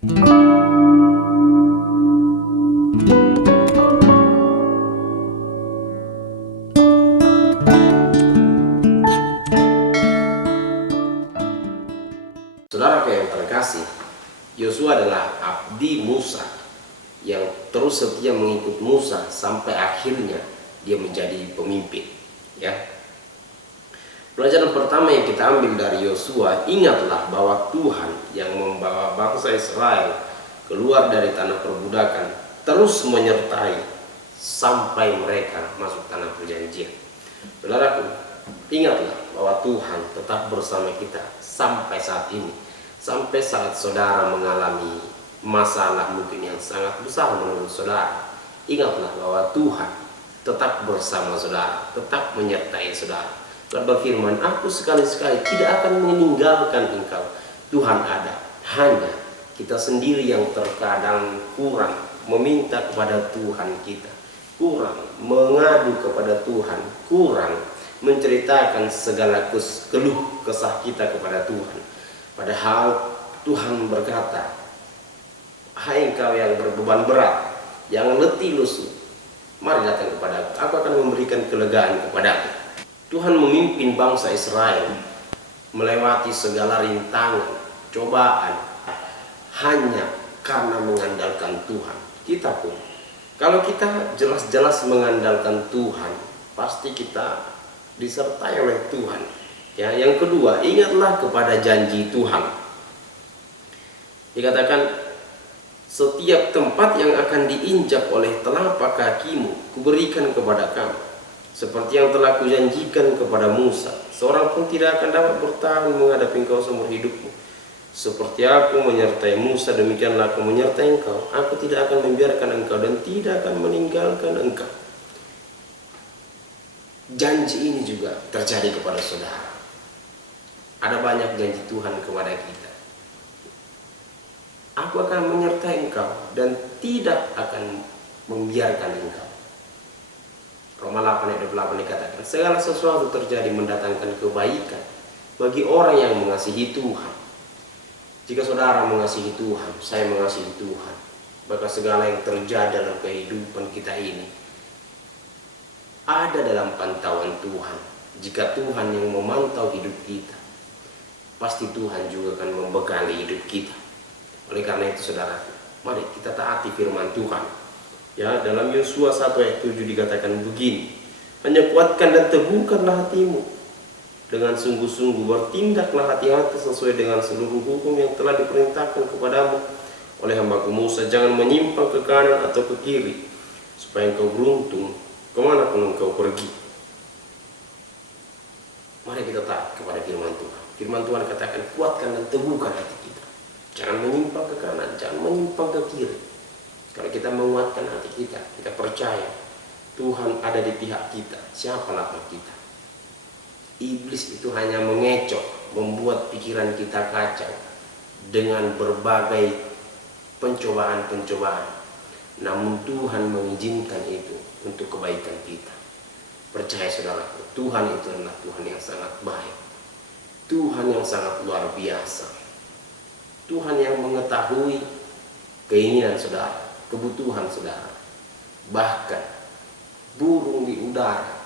Saudara yang terkasih, Yosua adalah abdi Musa yang terus setia mengikut Musa sampai akhirnya dia menjadi pemimpin. Ya, pelajaran pertama yang kita ambil dari Yosua, ingatlah bahwa Tuhan yang membawa bangsa Israel keluar dari tanah perbudakan terus menyertai sampai mereka masuk tanah perjanjian. Saudaraku, ingatlah bahwa Tuhan tetap bersama kita sampai saat ini. Sampai saat saudara mengalami masalah mungkin yang sangat besar menurut saudara, ingatlah bahwa Tuhan tetap bersama saudara, tetap menyertai saudara. Tuhan berfirman, aku sekali-sekali tidak akan meninggalkan engkau. Tuhan ada, hanya kita sendiri yang terkadang kurang meminta kepada Tuhan kita, kurang mengadu kepada Tuhan, kurang menceritakan segala keluh kesah kita kepada Tuhan. Padahal Tuhan berkata, hai engkau yang berbeban berat, yang letih lesu, mari datang kepadaku, aku akan memberikan kelegaan kepadamu. Tuhan memimpin bangsa Israel melewati segala rintangan, cobaan, hanya karena mengandalkan Tuhan. Kita pun, kalau kita jelas-jelas mengandalkan Tuhan, pasti kita disertai oleh Tuhan. Ya, yang kedua, ingatlah kepada janji Tuhan. Dikatakan, setiap tempat yang akan diinjak oleh telapak kakimu, kuberikan kepada kamu, seperti yang telah kujanjikan kepada Musa. Seorang pun tidak akan dapat bertahan menghadapi engkau seumur hidupmu. Seperti aku menyertai Musa, demikianlah aku menyertai engkau. Aku tidak akan membiarkan engkau dan tidak akan meninggalkan engkau. Janji ini juga terjadi kepada saudara. Ada banyak janji Tuhan kepada kita. Aku akan menyertai engkau dan tidak akan membiarkan engkau. Roma 8 ayat 28 dikatakan, segala sesuatu terjadi mendatangkan kebaikan bagi orang yang mengasihi Tuhan. Jika saudara mengasihi Tuhan, saya mengasihi Tuhan, maka segala yang terjadi dalam kehidupan kita ini ada dalam pantauan Tuhan. Jika Tuhan yang memantau hidup kita, pasti Tuhan juga akan membekali hidup kita. Oleh karena itu saudara, mari kita taati firman Tuhan. Ya, dalam Yosua 1 ayat 7 dikatakan begini, hanya kuatkan dan teguhkanlah hatimu, dengan sungguh-sungguh bertindaklah hati-hati sesuai dengan seluruh hukum yang telah diperintahkan kepadamu oleh hambaku Musa. Jangan menyimpang ke kanan atau ke kiri, supaya engkau beruntung kemanapun engkau pergi. Mari kita taat kepada firman Tuhan. Firman Tuhan katakan, kuatkan dan teguhkan hati kita. Jangan menyimpang ke kanan, jangan menyimpang ke kiri. Kalau kita menguatkan hati kita, kita percaya Tuhan ada di pihak kita. Siapa lawan kita? Iblis itu hanya mengecoh, membuat pikiran kita kacau dengan berbagai pencobaan-pencobaan. Namun Tuhan mengizinkan itu untuk kebaikan kita. Percaya saudara, Tuhan itu adalah Tuhan yang sangat baik. Tuhan yang sangat luar biasa. Tuhan yang mengetahui keinginan saudara, kebutuhan saudara. Bahkan burung di udara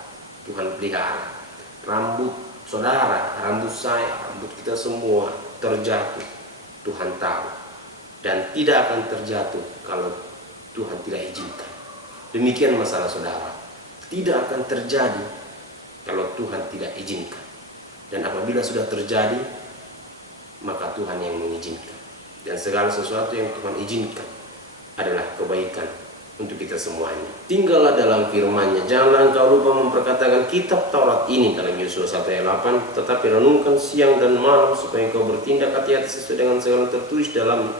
Tuhan pelihara. Rambut saudara, rambut saya, rambut kita semua terjatuh, Tuhan tahu. Dan tidak akan terjatuh kalau Tuhan tidak izinkan. Demikian masalah saudara, tidak akan terjadi kalau Tuhan tidak izinkan. Dan apabila sudah terjadi, maka Tuhan yang mengizinkan. Dan segala sesuatu yang Tuhan izinkan adalah kebaikan untuk kita semuanya. Tinggallah dalam firman-Nya. Janganlah engkau lupa memperkatakan kitab Taurat ini, dalam Yosua 1 ayat 8, tetapi renungkan siang dan malam supaya engkau bertindak hati-hati sesuai dengan segala tertulis dalam.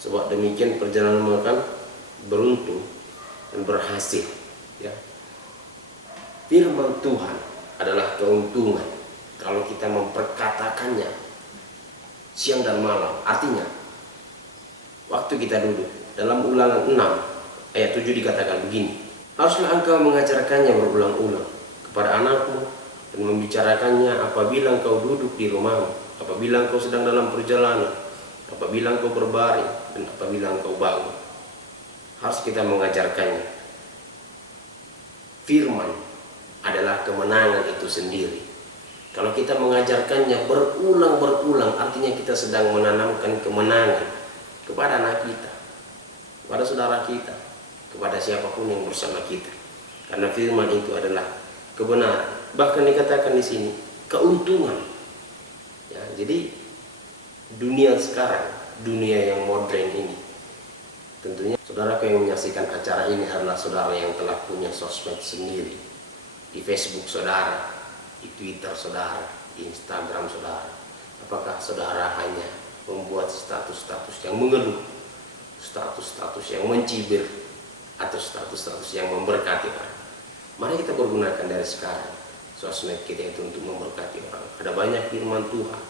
Sebab demikian perjalananmu akan beruntung dan berhasil. Ya. Firman Tuhan adalah keuntungan kalau kita memperkatakannya siang dan malam. Artinya, waktu kita duduk dalam Ulangan 6 ayat 7 dikatakan begini, haruslah engkau mengajarkannya berulang-ulang kepada anakmu dan membicarakannya apabila engkau duduk di rumahmu, apabila engkau sedang dalam perjalanan, apabila engkau berbaring, dan apabila engkau bangun. Harus kita mengajarkannya. Firman adalah kemenangan itu sendiri. Kalau kita mengajarkannya berulang-berulang, artinya kita sedang menanamkan kemenangan kepada anak kita, kepada saudara kita, kepada siapapun yang bersama kita. Karena firman itu adalah kebenaran. Bahkan dikatakan di sini keuntungan. Ya, jadi dunia sekarang, dunia yang modern ini, tentunya saudara yang menyaksikan acara ini adalah saudara yang telah punya sosmed sendiri. Di Facebook saudara, di Twitter saudara, di Instagram saudara. Apakah saudara hanya membuat status-status yang mengeluh, status-status yang mencibir, atau status-status yang memberkati orang? Mari kita pergunakan dari sekarang sosmed kita itu untuk memberkati orang. Ada banyak firman Tuhan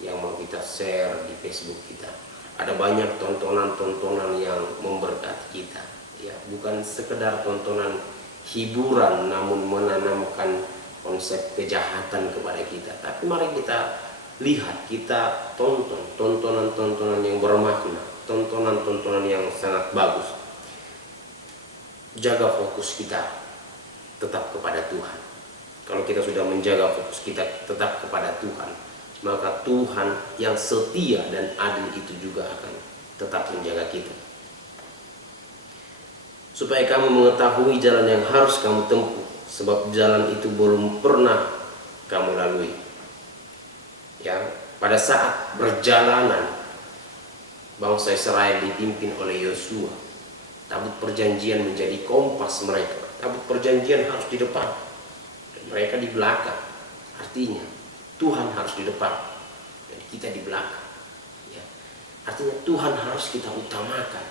yang mau kita share di Facebook kita. Ada banyak tontonan-tontonan yang memberkati kita. Ya, bukan sekedar tontonan hiburan namun menanamkan konsep kejahatan kepada kita. Tapi mari kita lihat, kita tonton tontonan-tontonan yang bermakna, tontonan-tontonan yang sangat bagus. Jaga fokus kita tetap kepada Tuhan. Kalau kita sudah menjaga fokus kita tetap kepada Tuhan, maka Tuhan yang setia dan adil itu juga akan tetap menjaga kita. Supaya kamu mengetahui jalan yang harus kamu tempuh, sebab jalan itu belum pernah kamu lalui. Ya, pada saat perjalanan bangsa Israel dipimpin oleh Yosua, tabut perjanjian menjadi kompas mereka. Tabut perjanjian harus di depan dan mereka di belakang. Artinya Tuhan harus di depan dan kita di belakang. Ya. Artinya Tuhan harus kita utamakan.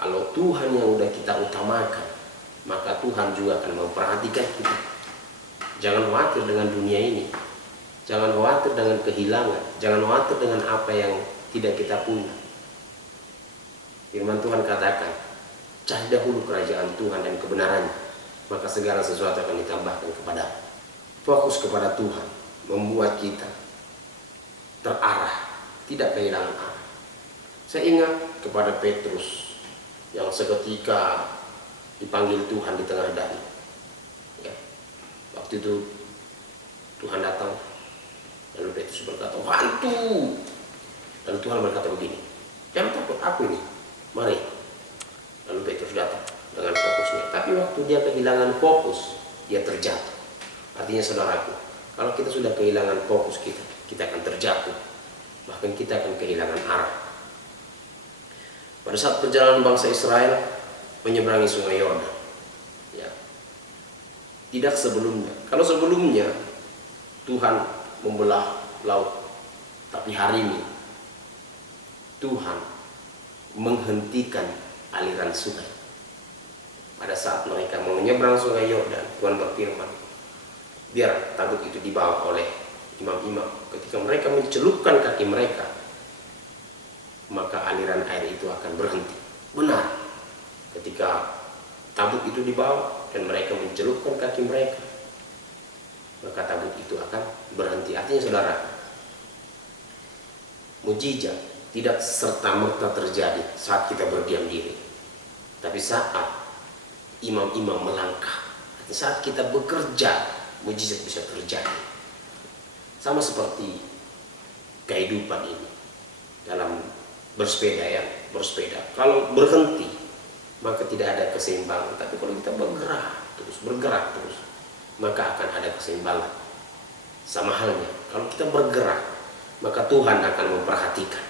Kalau Tuhan yang udah kita utamakan, maka Tuhan juga akan memperhatikan kita. Jangan khawatir dengan dunia ini. Jangan khawatir dengan kehilangan. Jangan khawatir dengan apa yang tidak kita punya. Firman Tuhan katakan, cari dahulu kerajaan Tuhan dan kebenarannya, maka segala sesuatu akan ditambahkan kepada. Fokus kepada Tuhan membuat kita terarah, tidak kehilangan arah. Saya ingat kepada Petrus yang seketika dipanggil Tuhan di tengah danau. Ya. Waktu itu Tuhan datang, lalu Petrus berkata, hantu. Lalu Tuhan berkata begini, jangan takut, aku ini, mari. Lalu Petrus datang dengan fokusnya. Tapi waktu dia kehilangan fokus, dia terjatuh. Artinya saudaraku, kalau kita sudah kehilangan fokus kita akan terjatuh. Bahkan kita akan kehilangan arah. Pada saat perjalanan bangsa Israel menyeberangi sungai Yordan, ya, tidak sebelumnya. Kalau sebelumnya Tuhan membelah laut, tapi hari ini Tuhan menghentikan aliran sungai. Pada saat mereka mau menyeberang sungai Yordan, Tuhan berfirman, biar tabut itu dibawa oleh imam-imam. Ketika mereka mencelupkan kaki mereka, maka aliran air itu akan berhenti. Benar, ketika tabut itu dibawa dan mereka mencelupkan kaki mereka, maka tabut itu akan berhenti. Artinya saudara, mujizat tidak serta-merta terjadi saat kita berdiam diri, tapi saat imam-imam melangkah, saat kita bekerja, mujizat bisa terjadi. Sama seperti kehidupan ini dalam bersepeda, ya, bersepeda. Kalau berhenti, maka tidak ada keseimbangan. Tapi kalau kita bergerak terus, maka akan ada keseimbangan. Sama halnya, kalau kita bergerak, maka Tuhan akan memperhatikan.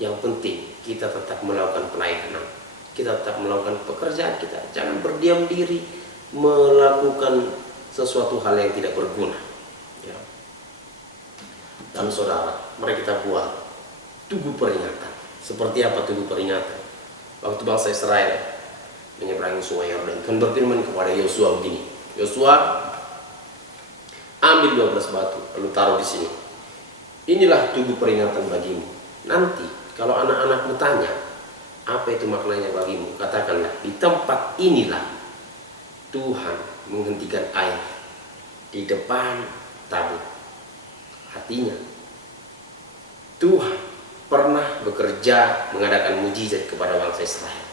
Yang penting kita tetap melakukan pelayanan, kita tetap melakukan pekerjaan kita. Jangan berdiam diri melakukan sesuatu hal yang tidak berguna. Ya. Dan saudara, mari kita buat tugu peringatan. Seperti apa tugu peringatan? Waktu bangsa Israel menyeberangi sungai Yordan, Tuhan berfirman kepada Yosua begini, Yosua, ambil 12 batu lalu taruh di sini. Inilah tugu peringatan bagimu. Nanti kalau anak-anakmu tanya, apa itu maknanya bagimu? Katakanlah, di tempat inilah Tuhan menghentikan air di depan tabut. Artinya Tuhan bekerja mengadakan mujizat kepada bangsa Israel,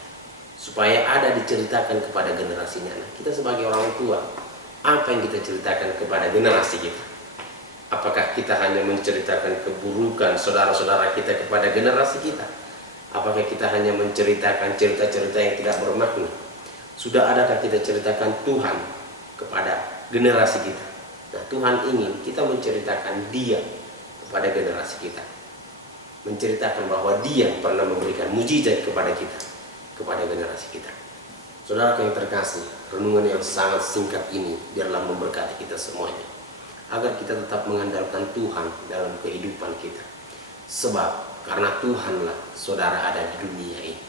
supaya ada diceritakan kepada generasinya. Nah, kita sebagai orang tua, apa yang kita ceritakan kepada generasi kita? Apakah kita hanya menceritakan keburukan saudara-saudara kita kepada generasi kita? Apakah kita hanya menceritakan cerita-cerita yang tidak bermakna? Sudah adakah kita ceritakan Tuhan kepada generasi kita? Nah, Tuhan ingin kita menceritakan Dia kepada generasi kita, menceritakan bahwa Dia pernah memberikan mujizat kepada kita, kepada generasi kita. Saudara yang terkasih, renungan yang sangat singkat ini biarlah memberkati kita semuanya, agar kita tetap mengandalkan Tuhan dalam kehidupan kita. Sebab karena Tuhanlah saudara ada di dunia ini.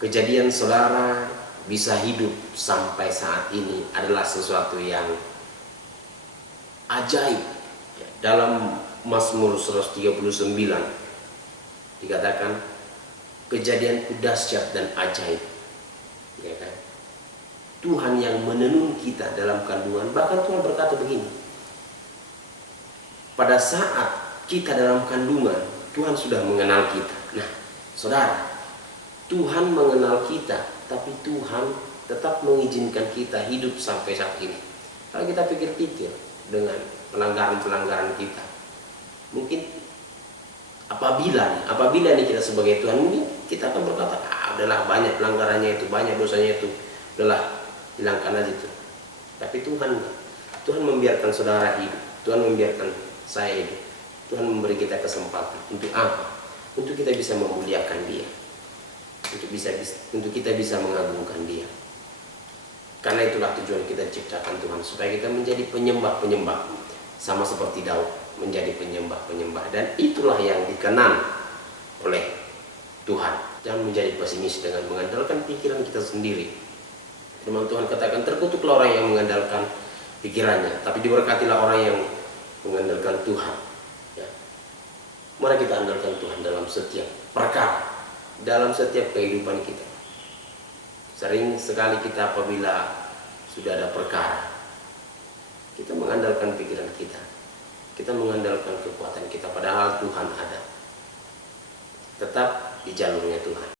Kejadian saudara bisa hidup sampai saat ini adalah sesuatu yang ajaib. Dalam Mazmur 139 dikatakan, kejadianku dahsyat dan ajaib, ya kan? Tuhan yang menenun kita dalam kandungan. Bahkan Tuhan berkata begini, pada saat kita dalam kandungan, Tuhan sudah mengenal kita. Nah, saudara, Tuhan mengenal kita, tapi Tuhan tetap mengizinkan kita hidup sampai saat ini. Kalau kita pikir-pikir dengan pelanggaran-pelanggaran kita, mungkin apabila nih kita sebagai Tuhan, mungkin kita akan berkata, udahlah, banyak pelanggarannya itu, banyak dosanya itu, udahlah, hilangkan aja itu. Tapi Tuhan membiarkan saudara hidup, Tuhan membiarkan saya hidup, Tuhan memberi kita kesempatan. Untuk apa? Untuk kita bisa memuliakan Dia, untuk kita bisa mengagungkan Dia. Karena itulah tujuan kita diciptakan Tuhan, supaya kita menjadi penyembah-penyembah, sama seperti Daud menjadi penyembah-penyembah. Dan itulah yang dikenan oleh Tuhan. Jangan menjadi pesimis dengan mengandalkan pikiran kita sendiri. Firman Tuhan katakan, terkutuklah orang yang mengandalkan pikirannya, tapi diberkatilah orang yang mengandalkan Tuhan. Ya. Mari kita andalkan Tuhan dalam setiap perkara, dalam setiap kehidupan kita. Sering sekali kita apabila sudah ada perkara, kita mengandalkan pikiran kita mengandalkan kekuatan kita, padahal Tuhan ada. Tetap di jalurnya Tuhan.